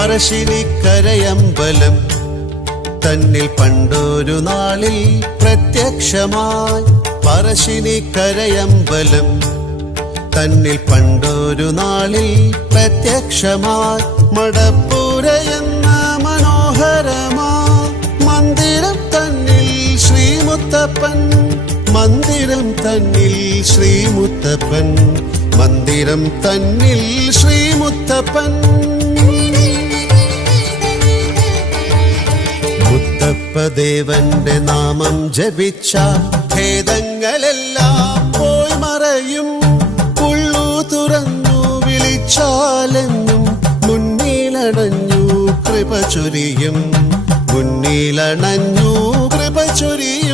പറശ്ശിനിക്കരയമ്പലം തന്നിൽ പണ്ടൊരു നാളിൽ പ്രത്യക്ഷമായി. പറശ്ശിനിക്കരയമ്പലം തന്നിൽ പണ്ടൊരു നാളിൽ പ്രത്യക്ഷമായി. മടപ്പുരയെന്ന മനോഹരമാ മന്ദിരം തന്നിൽ ശ്രീമുത്തപ്പൻ, മന്ദിരം തന്നിൽ ശ്രീമുത്തപ്പൻ, മന്ദിരം തന്നിൽ ശ്രീമുത്തപ്പൻ. മുത്തപ്പദേവന്റെ നാമം ജപിച്ച ഭേദങ്ങളെല്ലാം പോയി മറയും. ഉള്ളു തുറന്നു വിളിച്ചാലെന്നും മുന്നിലണഞ്ഞു കൃപ ചൊരിയും, മുന്നിലണഞ്ഞു കൃപ ചൊരിയും.